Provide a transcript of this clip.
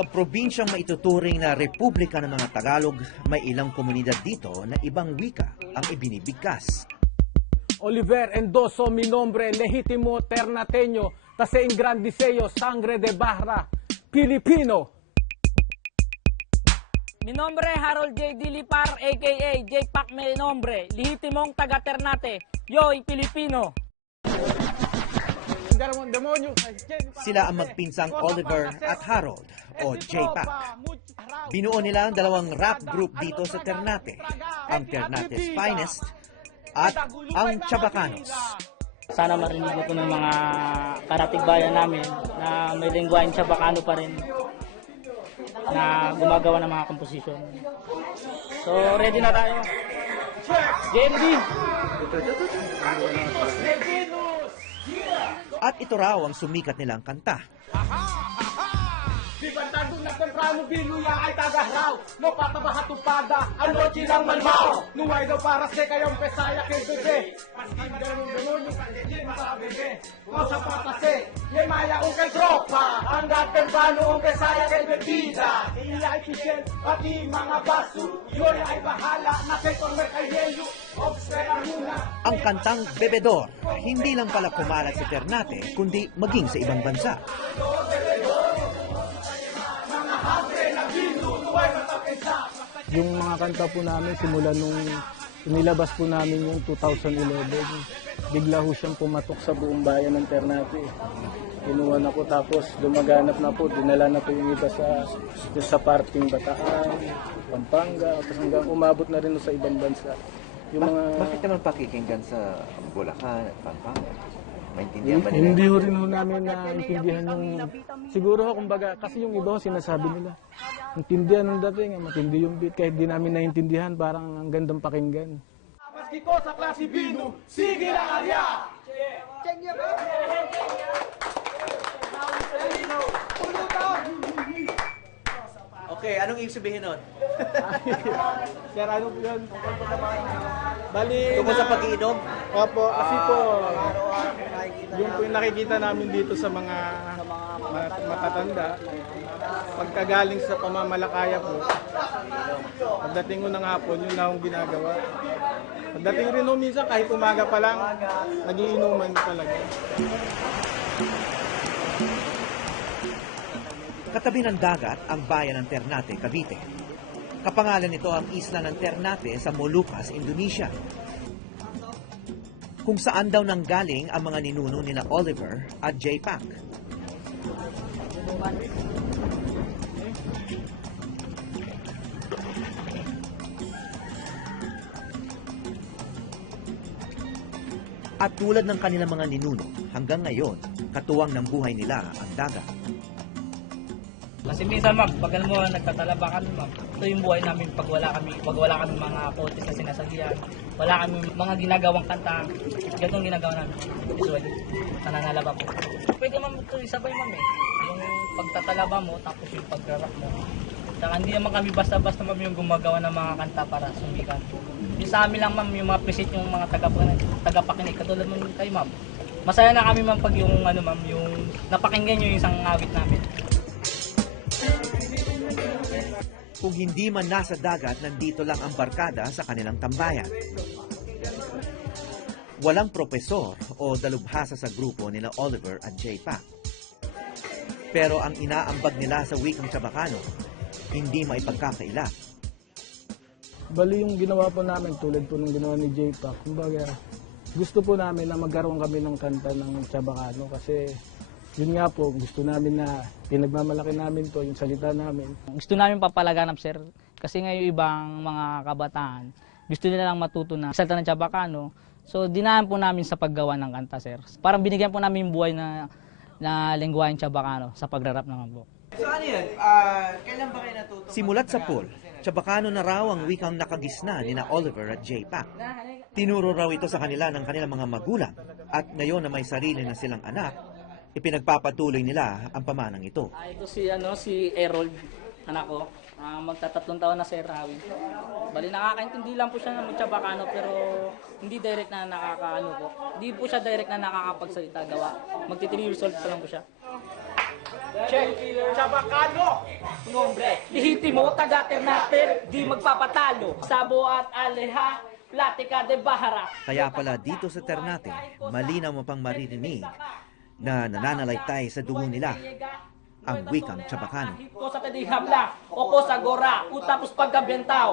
Sa probinsyang maituturing na Republika ng mga Tagalog, may ilang komunidad dito na ibang wika ang ibinibigkas. Oliver Endoso, mi nombre, legítimo ternateño, tase ingrandiseo, sangre de barra, Pilipino. Mi nombre Harold J. Dilipar, a.k.a. J-Pac mi nombre, lehitimong taga Ternate, yo'y Pilipino. Sila ang magpinsang Oliver at Harold o J-Pac. Binuo nila ang dalawang rap group dito sa Ternate, ang Ternate's Finest at ang Chabacanos. Sana marinig ko ng mga karatigbayan namin na may lingwaeng Chabacano pa rin na gumagawa ng mga komposisyon. So, ready na tayo. JMD! At ito raw ang sumikat nilang kanta. Di bantado na temprano, binuya ay tagaraw. No patabaha tupada, ano chilang malmao. Nuway daw para sa kayong pesaya kay bebe. Maski ganun yung kandilin para bebe. O sa patase, ye maya kung kay tropa. Hanggang temprano kung pesaya kay bebida. Iya ay pisil, pati mga baso. Yun ay bahala, na kay Cormer kay Yelo. Observe muna. Ang kantang Bebedor, hindi lang pala kumalat sa Ternate, kundi maging sa ibang bansa. Yung mga kanta po namin simula nung inilabas po namin yung 2011, bigla ho siyang pumatok sa buong bayan ng Ternate. Kinuha na po tapos lumaganap na po, dinala na po yung iba sa parting Bataan, Pampanga, tapos hanggang umabot na rin sa ibang bansa. Yung mga... Bakit naman pakikinggan sa Bulacan at Pampanga? Maintindihan ba nila? Hindi ho rin ho namin naintindihan yung... Siguro ho, kumbaga, kasi yung iba ho, sinasabi nila. Intindihan ng dating, matindi yung beat. Kahit di namin naintindihan, parang ang gandang pakinggan. Maski ko sa klase Bino, sige na Arya! Okay, anong ibig sabihin nun? Sir, ano po yun? Bali, Tungkol sa pag-iinom? Opo, kasi po, yung po yung nakikita namin dito sa mga matatanda, pagkagaling sa pamamalakaya po, pagdating ko ng hapon, yun na akong ginagawa. Pagdating rin ho, minsan kahit umaga pa lang, nagiinuman talaga. Katabi ng dagat ang bayan ng Ternate, Cavite. Kapangalan nito ang isla ng Ternate sa Molucas, Indonesia. Kung saan daw nanggaling ang mga ninuno nila Oliver at J-Pac. At tulad ng kanilang mga ninuno, hanggang ngayon, katuwang ng buhay nila ang dagat. Kasi minsan ma'am, pag alam mo nagtatalaba kami ma'am, ito yung buhay namin pag wala kami mga kotes na sinasabihan, wala kami mga ginagawang kanta, ganitong ginagawa namin. Usually, nananalaba po. Pwede ma'am ito isabay ma'am yung pagtatalaba mo tapos yung pag-rap mo. Saka hindi naman kami basta-basta ma'am yung gumagawa ng mga kanta para sumikat. Yung sa amin lang ma'am, yung ma-appreciate yung mga tagapakinig, katulad mo kayo ma'am. Masaya na kami ma'am pag yung ma'am, yung napakinggan nyo yung isang awit namin. Kung hindi man nasa dagat, nandito lang ang barkada sa kanilang tambayan. Walang propesor o dalubhasa sa grupo nila Oliver at J-Pac. Pero ang inaambag nila sa wikang Chabacano, hindi maipagkakaila. Bali yung ginawa po namin, tulad po ng ginawa ni J-Pac, kumbaga, gusto po namin na magkaroon kami ng kanta ng Chabacano kasi yun nga po, gusto namin na pinagmamalaki namin to, yung salita namin. Gusto namin papalaganap sir, kasi ngayon ibang mga kabataan, gusto nila lang matuto na salita ng Chabacano. So dinaan po namin sa paggawa ng kanta sir. Parang binigyan po namin buhay na lengguwaheng Chabacano sa pagrarap naman po. So ano yun? Kailan ba kayo natuto? Simulat sa pool, Chabacano na raw ang wikang nakagisna ni na Oliver at J-Pac. Tinuro raw ito sa kanila ng kanilang mga magulang at ngayon na may sarili na silang anak, ipinagpapatuloy nila ang pamanang ito. Ito si Harold, anak ko. Magtatatlong taon na si Rawi. Bali nakakaintindi lang po siya ng Chabacano pero hindi direct na nakakaano po. Hindi po siya direct na nakakapagsalita gawa. Magti-3 years old pa lang po siya. Check. Chabacano. Nombre, lihitimo, taga Ternate, di magpapatalo. Sabo at Aleha, Platica de Bahara. Kaya pala dito sa Ternate, malinaw mo pang maririnig na nananalaytay sa dugo nila ang wikang Chabacano. Ko sa tadihabla, o ko sa gora, utapos pagkabentaw.